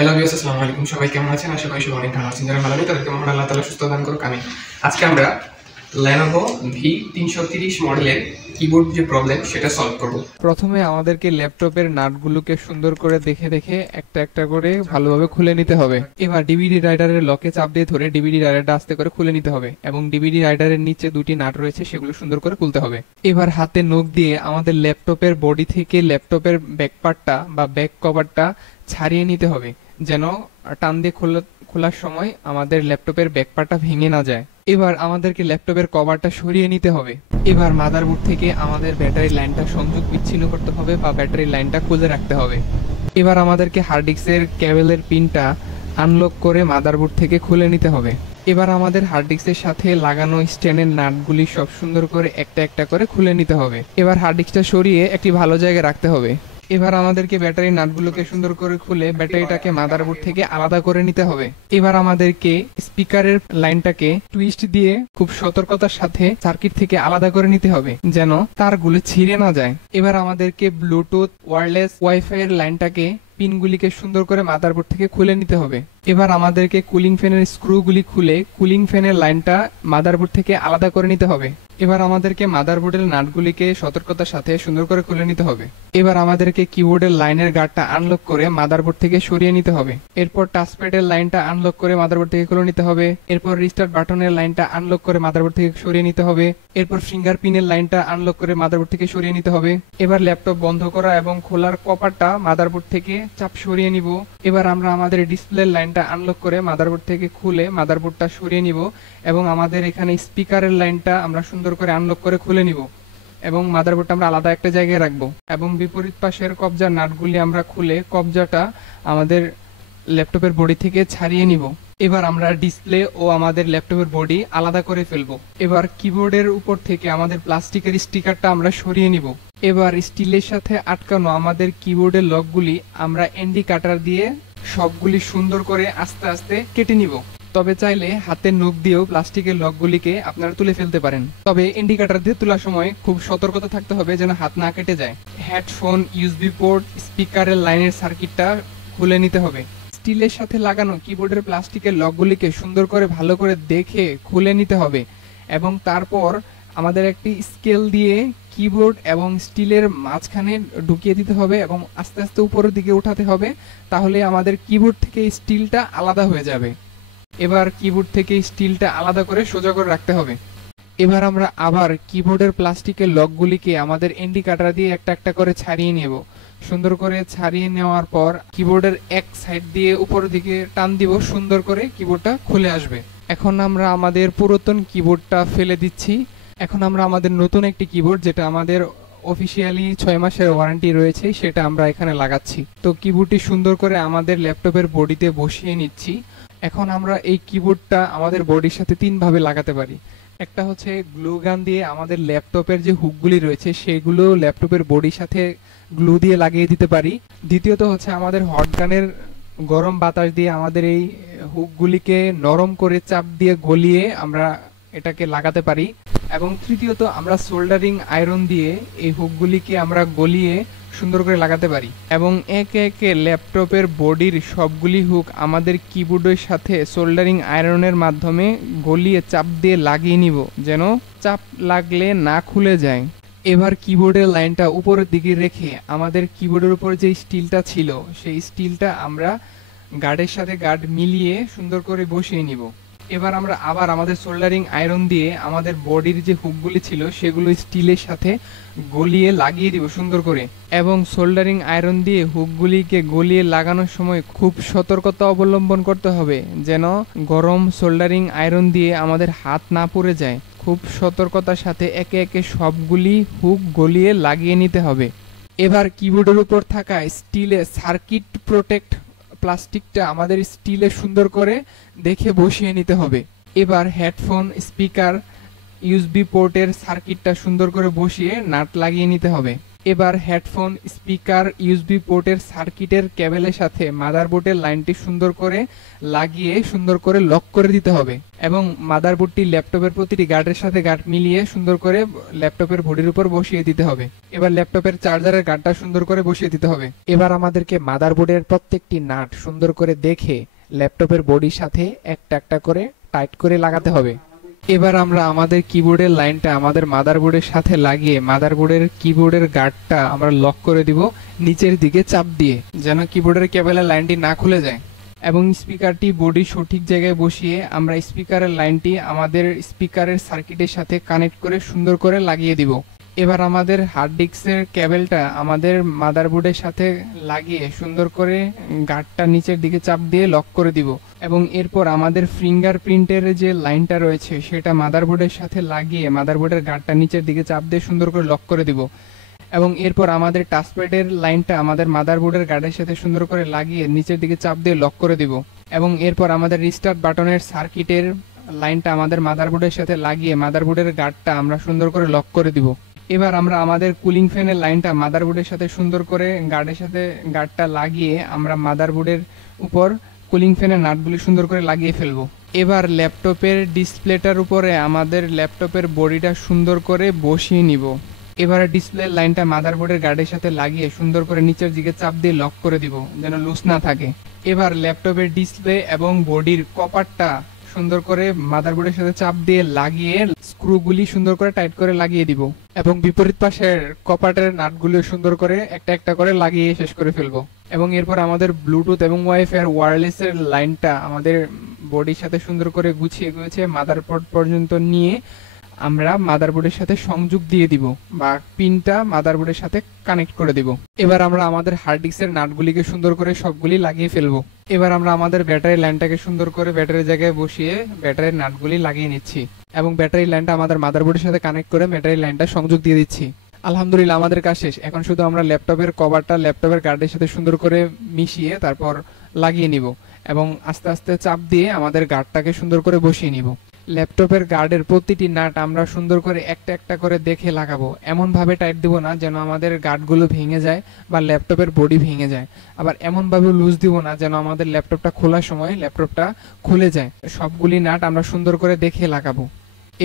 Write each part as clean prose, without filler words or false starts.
Hello viewers, আসসালামু আলাইকুম। সবাই কেমন আছেন? আশা করি সবাই অনেক ভালো আছেন। যারা ভালো নেই তাদেরকে মহান আল্লাহ তাআলা সুস্থ দান করুক, আমিন। আজকে আমরা Lenovo V330 মডেলের কিবোর্ড যে প্রবলেম সেটা সলভ করব। প্রথমে আমাদেরকে ল্যাপটপের নাটগুলোকে সুন্দর করে দেখে দেখে একটা একটা করে ভালোভাবে খুলে নিতে হবে। এবার ডিভিডি রাইডারের লকে চাপ দিয়ে ধরে ডিভিডি রাইডারটা আস্তে করে খুলে নিতে হবে এবং ডিভিডি রাইডারের নিচে দুটি নাট রয়েছে সেগুলো সুন্দর করে খুলতে হবে। এবার হাতে নখ দিয়ে আমাদের ল্যাপটপের বডি থেকে ল্যাপটপের ব্যাক পার্টটা বা ব্যাক কভারটা ছাড়িয়ে নিতে হবে, যেন টান দিয়ে খোলার সময় আমাদের ল্যাপটপের ব্যাক পার্টটা ভেঙে না যায়। এবার আমাদেরকে ল্যাপটপের কভারটা সরিয়ে নিতে হবে। এবার মাদারবোর্ড থেকে আমাদের ব্যাটারি লাইনটা সংযোগ বিচ্ছিন্ন করতে হবে বা ব্যাটারি লাইনটা খুলে রাখতে হবে। এবার আমাদেরকে হার্ড ডিস্কের কেবলের পিনটা আনলক করে মাদারবোর্ড থেকে খুলে নিতে হবে। এবার আমাদের হার্ড ডিস্কের সাথে লাগানো স্ট্যান্ডের নাটগুলি সব সুন্দর করে একটা একটা করে খুলে নিতে হবে। এবার হার্ড ডিস্কটা সরিয়ে একটি ভালো জায়গায় রাখতে হবে। এবার আমাদেরকে ব্যাটারি নাটগুলোকে সুন্দর করে খুলে ব্যাটারিটাকে মাদারবোর্ড থেকে আলাদা করে নিতে হবে। এবার আমাদেরকে স্পিকারের লাইনটাকে টুইস্ট দিয়ে খুব সতর্কতার সাথে সার্কিট থেকে আলাদা করে নিতে হবে, যেন তারগুলো ছিঁড়ে না যায়। এবার আমাদেরকে ব্লুটুথ ওয়্যারলেস ওয়াইফাই এর লাইনটাকে পিনগুলিকে সুন্দর করে মাদারবোর্ড থেকে খুলে নিতে হবে। এবার আমাদেরকে কুলিং ফ্যানের স্ক্রুগুলি খুলে কুলিং ফ্যানের লাইনটা মাদারবোর্ড থেকে আলাদা করে নিতে হবে। এবার আমাদেরকে মাদারবোর্ডের নাটগুলিকে সতর্কতার সাথে সুন্দর করে খুলে নিতে হবে। এবার আমাদেরকে কিবোর্ডের লাইনের গার্ডটা আনলক করে মাদারবোর্ড থেকে সরিয়ে নিতে হবে। এরপর টাচপ্যাডের লাইনটা আনলক করে মাদারবোর্ড থেকে খুলে নিতে হবে। এরপর রিস্টার্ট বাটনের লাইনটা আনলক করে মাদারবোর্ড থেকে সরিয়ে নিতে হবে। এরপর ফিঙ্গার পিনের লাইনটা আনলক করে মাদারবোর্ড থেকে সরিয়ে নিতে হবে। এবার ল্যাপটপ বন্ধ করা এবং খোলার কপারটা মাদারবোর্ড থেকে চাপ সরিয়ে নিব। এবার আমরা আমাদের ডিসপ্লের লাইনটা আনলক করে মাদারবোর্ড থেকে খুলে মাদারবোর্ডটা সরিয়ে নিব এবং আমাদের এখানে স্পিকারের লাইনটা আমরা সুন্দর করে আনলক করে খুলে নিব এবং মাদারবোর্ডটা আমরা আলাদা একটা জায়গায় রাখবো এবং বিপরীত পাশের কবজার নাটগুলি আমরা খুলে কবজাটা আমাদের ল্যাপটপের বডি থেকে ছাড়িয়ে নিব। এবার আমরা ডিসপ্লে ও আমাদের ল্যাপটপের বডি আলাদা করে ফেলবো। এবার কিবোর্ডের উপর থেকে আমাদের প্লাস্টিকের স্টিকারটা আমরা সরিয়ে নিব। এবার স্টিলের সাথে আটকানো আমাদের কিবোর্ডের লকগুলি আমরা এন্ডি কাটার দিয়ে সবগুলি সুন্দর করে আস্তে আস্তে কেটে নিব। তবে চাইলে হাতের নখ দিয়েও প্লাস্টিকের লকগুলিকে আপনারা তুলে ফেলতে পারেন, তবে ইন্ডিকেটর দিয়ে তোলার সময় খুব সতর্কতা থাকতে হবে যেন হাত না কেটে যায়। হেডফোন, ইউএসবি পোর্ট, স্পিকারের লাইনের সার্কিটটা খুলে নিতে হবে। স্টিলের সাথে লাগানো কিবোর্ডের প্লাস্টিকের লকগুলিকে সুন্দর করে ভালো করে দেখে খুলে নিতে হবে এবং তারপর আমাদের একটি স্কেল দিয়ে কিবোর্ড এবং স্টিলের মাঝখানে ঢুকিয়ে দিতে হবে এবং আস্তে আস্তে উপরের দিকে উঠাতে হবে, তাহলে আমাদের কিবোর্ড থেকে স্টিলটা আলাদা হয়ে যাবে। এবার কিবোর্ড থেকে স্টিলটা আলাদা করে সোজা করে রাখতে হবে। এবার আমরা আবার কিবোর্ডের প্লাস্টিকের লকগুলিকে আমাদের এন্ডি কাটার দিয়ে একটা একটা করে ছাড়িয়ে নেব। সুন্দর করে ছাড়িয়ে নেওয়ার পর কিবোর্ডের এক সাইড দিয়ে উপরের দিকে টান দিব, সুন্দর করে কিবোর্ডটা খুলে আসবে। এখন আমরা আমাদের পুরাতন কিবোর্ডটা ফেলে দিচ্ছি। এখন আমরা আমাদের নতুন একটি কিবোর্ড, যেটা আমাদের অফিসিয়ালি 6 মাসের ওয়ারেন্টি রয়েছে, সেটা আমরা এখানে লাগাচ্ছি। তো কিবোর্ডটি সুন্দর করে আমাদের ল্যাপটপের বডিতে বসিয়ে নিচ্ছি। এখন আমরা এই কিবোর্ডটা আমাদের বডির সাথে 3 ভাবে লাগাতে পারি। একটা হচ্ছে গ্লু গান দিয়ে আমাদের ল্যাপটপের যে হুকগুলি রয়েছে সেগুলো ল্যাপটপের বডির সাথে গ্লু দিয়ে লাগিয়ে দিতে পারি। দ্বিতীয়ত হচ্ছে আমাদের হট গানের গরম বাতাস দিয়ে আমাদের এই হুকগুলিকে নরম করে চাপ দিয়ে গলিয়ে আমরা এটাকে লাগাতে পারি। এবং তৃতীয়ত আমরা সোল্ডারিং আয়রন দিয়ে এই হুকগুলিকে আমরা গলিয়ে সুন্দর করে লাগাতে পারি এবং একে একে ল্যাপটপের বডির সবগুলি হুক আমাদের কিবোর্ডের সাথে সোল্ডারিং আয়রনের মাধ্যমে গলিয়ে চাপ দিয়ে লাগিয়ে নিব, যেন চাপ লাগলে না খুলে যায়। এবার কিবোর্ডের লাইনটা উপরের দিকে রেখে আমাদের কিবোর্ডের উপর যে স্টিলটা ছিল সেই স্টিলটা আমরা গার্ডের সাথে গার্ড মিলিয়ে সুন্দর করে বসিয়ে নিব। এবার আমরা আবার আমাদের সোল্ডারিং আয়রন দিয়ে আমাদের বডির যে হুকগুলি ছিল সেগুলো স্টিলের সাথে গলিয়ে লাগিয়ে দিব সুন্দর করে এবং সোল্ডারিং আয়রন দিয়ে হুকগুলিকে গলিয়ে লাগানোর সময় খুব সতর্কতা অবলম্বন করতে হবে, যেন গরম সোল্ডারিং আয়রন দিয়ে আমাদের হাত না পুড়ে যায়। খুব সতর্কতার সাথে একে একে সবগুলি হুক গলিয়ে লাগিয়ে নিতে হবে। এবার কিবোর্ডের উপর থাকা স্টিলের সার্কিট প্রোটেক্ট প্লাস্টিকটা আমাদের স্টিলে সুন্দর করে দেখে বসিয়ে নিতে হবে। এবার হেডফোন, স্পিকার, ইউএসবি পোর্টের সার্কিটটা সুন্দর করে বসিয়ে নাট লাগিয়ে নিতে হবে। এবার হেডফোন, স্পিকার, ইউএসবি পোর্টের সার্কিটের কেবলের সাথে মাদারবোর্ডের লাইনটি সুন্দর করে লাগিয়ে সুন্দর করে লক করে দিতে হবে এবং মাদারবোর্ডটি ল্যাপটপের প্রতিটি গার্ডের সাথে গার্ড মিলিয়ে সুন্দর করে ল্যাপটপের বডির উপর বসিয়ে দিতে হবে। এবার ল্যাপটপের চার্জারের গার্ডটা সুন্দর করে বসিয়ে দিতে হবে। এবার আমাদেরকে মাদারবোর্ডের প্রত্যেকটি নাট সুন্দর করে দেখে ল্যাপটপের বডির সাথে একটা একটা করে টাইট করে লাগাতে হবে। এবার আমরা আমাদের কিবোর্ডের লাইনটা আমাদের মাদারবোর্ডের সাথে লাগিয়ে মাদারবোর্ডের কিবোর্ডের গার্ডটা আমরা লক করে দিব নিচের দিকে চাপ দিয়ে, যেন কিবোর্ডের কেবলের লাইনটি না খুলে যায়। এবং স্পিকারটি বডি সঠিক জায়গায় বসিয়ে আমরা স্পিকারের লাইনটি আমাদের স্পিকারের সার্কিটের সাথে কানেক্ট করে সুন্দর করে লাগিয়ে দিব। এবার আমাদের হার্ড ডিস্কের কেবলটা আমাদের মাদারবোর্ডের সাথে লাগিয়ে সুন্দর করে গার্ডটা নিচের দিকে চাপ দিয়ে লক করে দিব এবং এরপর আমাদের ফিঙ্গারপ্রিন্টের যে লাইনটা রয়েছে সেটা মাদারবোর্ডের সাথে লাগিয়ে মাদারবোর্ডের গার্ডটা নিচের দিকে চাপ দিয়ে সুন্দর করে লক করে দিব এবং এরপর আমাদের টাচপ্যাডের লাইনটা আমাদের মাদারবোর্ডের গার্ডের সাথে সুন্দর করে লাগিয়ে নিচের দিকে চাপ দিয়ে লক করে দিব এবং এরপর আমাদের রিস্টার্ট বাটনের সার্কিটের লাইনটা আমাদের মাদারবোর্ডের সাথে লাগিয়ে মাদারবোর্ডের গার্ডটা আমরা সুন্দর করে লক করে দিব। এবার আমরা আমাদের কুলিং ফ্যানের লাইনটা মাদারবোর্ডের সাথে সুন্দর করে গার্ডের সাথে গার্ডটা লাগিয়ে আমরা মাদারবোর্ডের উপর কুলিং ফ্যানের নাটগুলি সুন্দর করে লাগিয়ে ফেলবো। এবার ল্যাপটপের ডিসপ্লেটার উপরে আমাদের ল্যাপটপের বডিটা সুন্দর করে বসিয়ে নিব। এবারে ডিসপ্লের লাইনটা মাদারবোর্ডের গার্ডের সাথে লাগিয়ে সুন্দর করে নিচের দিকে চাপ দিয়ে লক করে দিব যেন লুজ না থাকে। এবার ল্যাপটপের ডিসপ্লে এবং বডির কপারটা সুন্দর করে মাদারবোর্ডের সাথে চাপ দিয়ে লাগিয়ে স্ক্রুগুলি সুন্দর করে টাইট করে লাগিয়ে দিব এবং বিপরীত পাশের কপারের নাটগুলো সুন্দর করে একটা একটা করে লাগিয়ে শেষ করে ফেলবো এবং এরপর আমাদের ব্লুটুথ এবং ওয়াইফাই ওয়্যারলেসের লাইনটা আমাদের বডির সাথে সুন্দর করে গুছিয়ে গুছিয়ে মাদারবোর্ড পর্যন্ত নিয়ে আমরা মাদারবোর্ডের সাথে সংযোগ দিয়ে দিব বা পিনটা মাদারবোর্ডের সাথে কানেক্ট করে দিব। এবার আমরা আমাদের হার্ড ডিস্কের নাটগুলিকে সুন্দর করে সবগুলি লাগিয়ে ফেলবো। এবার আমরা আমাদের ব্যাটারি লাইনটাকে সুন্দর করে ব্যাটারির জায়গায় বসিয়ে ব্যাটারির নাটগুলি লাগিয়ে নিচ্ছি এবং ব্যাটারি লাইনটা আমাদের মাদারবোর্ডের সাথে কানেক্ট করে ব্যাটারি লাইনটা সংযোগ দিয়ে দিচ্ছি। আলহামদুলিল্লাহ আমাদের কাজ শেষ। এখন শুধু আমরা ল্যাপটপের কভারটা ল্যাপটপের গার্ডের সাথে সুন্দর করে মিশিয়ে তারপর লাগিয়ে নিব এবং আস্তে আস্তে চাপ দিয়ে আমাদের গার্ডটাকে সুন্দর করে বসিয়ে নিব। ল্যাপটপের গার্ডের প্রতিটি নাট আমরা সুন্দর করে একটা একটা করে দেখে লাগাবো, এমন ভাবে টাইট দিব না যেন আমাদের গার্ডগুলো ভেঙে যায় বা ল্যাপটপের বডি ভেঙে যায়, আবার এমন ভাবে লুজ দিব না যেন আমাদের ল্যাপটপটা খোলার সময় ল্যাপটপটা খুলে যায়। সবগুলি নাট আমরা সুন্দর করে দেখে লাগাবো।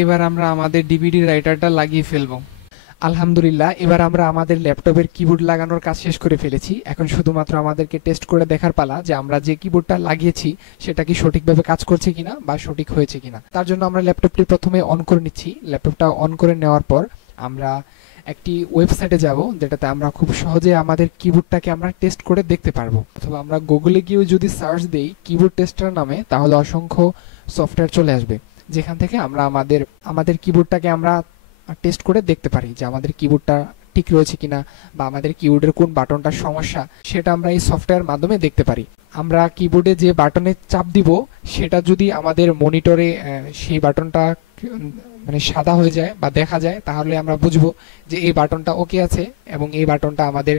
এবার আমরা আমাদের ডিভিডি রাইটারটা লাগিয়ে ফেলবো। আলহামদুলিল্লাহ এবার আমরা আমাদের ল্যাপটপের কিবোর্ড লাগানোর কাজ শেষ করে ফেলেছি। এখন শুধুমাত্র আমাদেরকে টেস্ট করে দেখার পালা যে আমরা যে কিবোর্ডটা লাগিয়েছি সেটা কি সঠিকভাবে কাজ করছে কিনা বা সঠিক হয়েছে কিনা। তার জন্য আমরা ল্যাপটপটি প্রথমে অন করে নিচ্ছি। ল্যাপটপটা অন করে নেওয়ার পর আমরা একটি ওয়েবসাইটে যাব যেটাতে আমরা খুব সহজে আমাদের কিবোর্ডটাকে আমরা টেস্ট করে দেখতে পারবো, অথবা আমরা গুগলে গিয়েও যদি সার্চ দেই কিবোর্ড টেস্টার নামে তাহলে অসংখ্য সফটওয়্যার চলে আসবে যেখান থেকে আমরা আমাদের কিবোর্ডটাকে আমরা টেস্ট করে দেখতে পারি যে আমাদের কিবোর্ডটা ঠিক রয়েছে কিনা বা আমাদের কিবোর্ডের কোন বাটনটার সমস্যা সেটা আমরা এই সফটওয়্যার মাধ্যমে দেখতে পারি। আমরা কিবোর্ডে যে বাটনে চাপ দিব সেটা যদি আমাদের মনিটরে সেই বাটনটা মানে সাদা হয়ে যায় বা দেখা যায় তাহলে আমরা বুঝবো যে এই বাটনটা ওকে আছে এবং এই বাটনটা আমাদের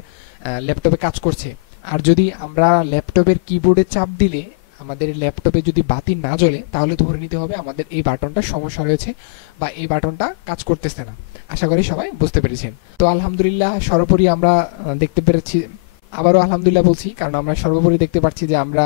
ল্যাপটপে কাজ করছে। আর যদি আমরা ল্যাপটপের কিবোর্ডে চাপ দিলে আমাদের ল্যাপটপে যদি বাতি না জ্বলে তাহলে ধরে নিতে হবে আমাদের এই বাটনটা সমস্যা রয়েছে বা এই বাটনটা কাজ করতেছে না। আশা করি সবাই বুঝতে পেরেছেন। তো আলহামদুলিল্লাহ সর্বোপরি আমরা দেখতে পেরেছি, আবারও আলহামদুলিল্লাহ বলছি কারণ আমরা সর্বোপরি দেখতে পাচ্ছি যে আমরা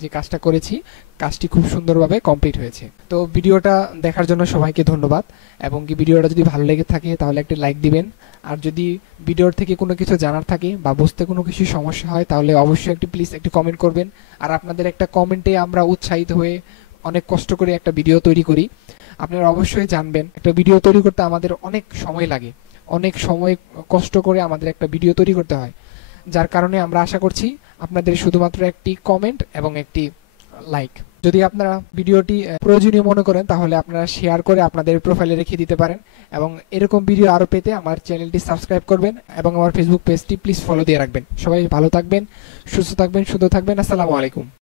যে কাজটা করেছি কাজটি খুব সুন্দরভাবে কমপ্লিট হয়েছে। তো ভিডিওটা দেখার জন্য সবাইকে ধন্যবাদ এবং কি ভিডিওটা যদি ভালো লেগে থাকে তাহলে একটি লাইক দিবেন। আর যদি ভিডিওর থেকে কোনো কিছু জানার থাকে বা বুঝতে কোনো কিছু সমস্যা হয় তাহলে অবশ্যই প্লিজ একটি কমেন্ট করবেন। আর আপনাদের একটা কমেন্টে আমরা উৎসাহিত হয়ে অনেক কষ্ট করে একটা ভিডিও তৈরি করি। আপনারা অবশ্যই জানবেন একটা ভিডিও তৈরি করতে আমাদের অনেক সময় লাগে, অনেক সময় কষ্ট করে আমাদের একটা ভিডিও তৈরি করতে হয়, যার কারণে আমরা আশা করছি আপনাদের শুধুমাত্র একটি কমেন্ট এবং একটি লাইক। যদি আপনারা ভিডিওটি প্রয়োজনীয় মনে করেন তাহলে আপনারা শেয়ার করে আপনাদের প্রোফাইলে রেখে দিতে পারেন এবং এরকম ভিডিও আরও পেতে আমার চ্যানেলটি সাবস্ক্রাইব করবেন এবং আমার ফেসবুক পেজটি প্লিজ ফলো দিয়ে রাখবেন। সবাই ভালো থাকবেন, সুস্থ থাকবেন, সুন্দর থাকবেন। আসসালামু আলাইকুম।